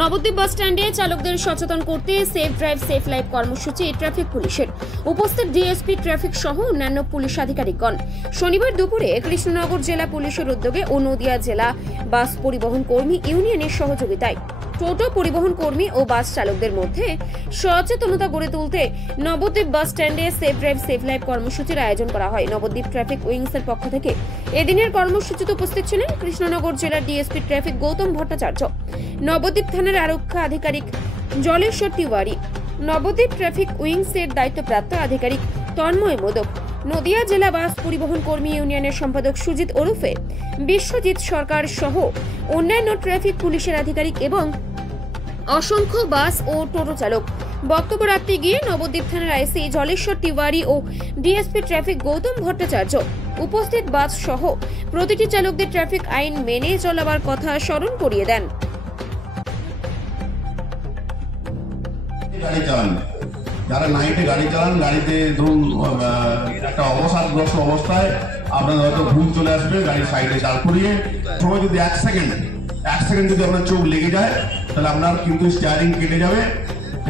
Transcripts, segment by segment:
নবদ্বীপ বাস স্ট্যান্ডে চালকদের সচেতন করতে সেফ ড্রাইভ সেফ লাইফ কর্মসূচি ট্রাফিক পুলিশের। উপস্থিত ডিএসপি ট্রাফিক সহ অন্যান্য পুলিশ আধিকারিকগণ। শনিবার দুপুরে কৃষ্ণনগর জেলা পুলিশের উদ্যোগে ও নদিয়া জেলা বাস পরিবহন কর্মী ইউনিয়নের সহযোগিতায় টোটো পরিবহন কর্মী ও বাস চালকদের মধ্যে সচেতনতা গড়ে তুলতে নবদ্বীপ বাস স্ট্যান্ডে সেফ ড্রাইভ সেফ লাইফ কর্মসূচির আয়োজন করা হয়। নবদ্বীপ ট্রাফিক উইংসের পক্ষ থেকে এদিনের কর্মসূচিতে উপস্থিত ছিলেন কৃষ্ণনগর জেলার ডিএসপি ট্রাফিক গৌতম ভট্টাচার্য, নবদ্বীপ থানার আরক্ষা আধিকারিক জলেশ্বর তিওয়ারি, নবদ্বীপ ট্রাফিক উইংসের দায়িত্বপ্রাপ্ত আধিকারিক তন্ময় মোদক, নদিয়া জেলা বাস পরিবহন কর্মী ইউনিয়নের সম্পাদক সুজিত ওরফে বিশ্বজিৎ সরকার সহ অন্যান্য ট্রাফিক পুলিশের আধিকারিক এবং অসংখ্য বাস ও টোটো চালক। বক্তব্য রাখতে গিয়ে নবদ্বীপ থানার আইসি জলেশ্বর তিওয়ারি ও ডিএসপি ট্রাফিক গৌতম ভট্টাচার্য উপস্থিত বাস সহ প্রতিটি চালকদের ট্রাফিক আইন মেনে চলাবার কথা স্মরণ করিয়ে দেন। যারা নাইটে গাড়ি চালান, গাড়িতে ধরুন একটা অবসাদগ্রস্ত অবস্থায় আপনার হয়তো ঘুম চলে আসবে, গাড়ির সাইডে দাঁড় করিয়ে সময় যদি এক সেকেন্ড যদি আপনার চোখ লেগে যায় তাহলে আপনার কিন্তু স্টিয়ারিং কেটে যাবে,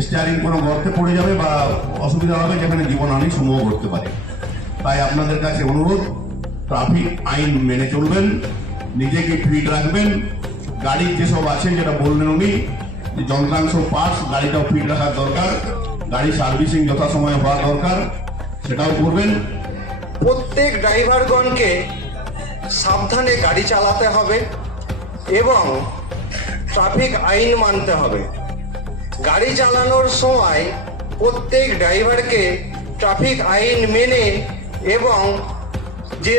স্টিয়ারিং কোনো গর্তে পড়ে যাবে বা অসুবিধা হবে, যেখানে জীবনহানি সম্ভব করতে পারে। তাই আপনাদের কাছে অনুরোধ, ট্রাফিক আইন মেনে চলবেন, নিজেকে ফিট রাখবেন। গাড়ির যেসব আছে, যেটা বললেন উনি, যন্ত্রাংশ পার্টস গাড়িটাও ফিট রাখার দরকার, গাড়ি সার্ভিসিং যথাসময়ে হওয়া দরকার, সেটাও করবেন। প্রত্যেক ড্রাইভারগণকে সাবধানে গাড়ি চালাতে হবে এবং ট্রাফিক আইন মানতে হবে। গাড়ি চালানোর সময় প্রত্যেক ড্রাইভারকে ট্রাফিক আইন মেনে এবং যে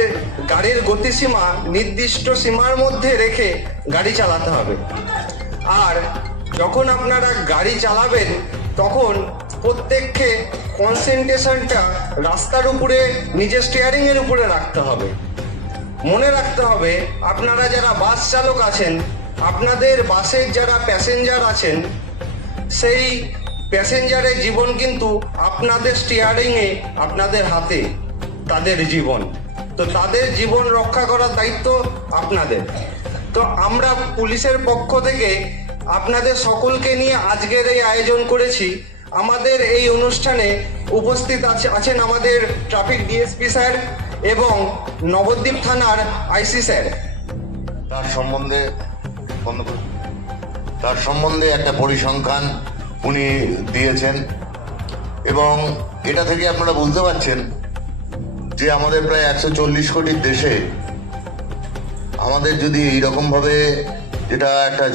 গাড়ির গতিসীমা নির্দিষ্ট সীমার মধ্যে রেখে গাড়ি চালাতে হবে। আর যখন আপনারা গাড়ি চালাবেন তখন প্রত্যেককে কনসেন্ট্রেশনটা রাস্তার উপরে, নিজের স্টিয়ারিং এর উপরে রাখতে হবে। মনে রাখতে হবে, আপনারা যারা বাস চালক আছেন, আপনাদের বাসের যারা প্যাসেঞ্জার আছেন, সেই প্যাসেঞ্জারের জীবন কিন্তু আপনাদের স্টিয়ারিংয়ে, আপনাদের হাতে তাদের জীবন। তো তাদের জীবন রক্ষা করার দায়িত্ব আপনাদের। তো আমরা পুলিশের পক্ষ থেকে আপনাদের সকলকে নিয়ে আজকের এই আয়োজন করেছি। আমাদের এই অনুষ্ঠানে উপস্থিত আছেন আমাদের ট্রাফিক ডিএসপি স্যার এবং নবদ্বীপ থানার আইসি স্যার। তার সম্বন্ধে একটা পরিসংখ্যান উনি দিয়েছেন এবং এটা থেকে আপনারা বুঝতে পারছেন যে আমাদের প্রায় 140 কোটির দেশে আমাদের যদি এইরকম ভাবে যেটা একটা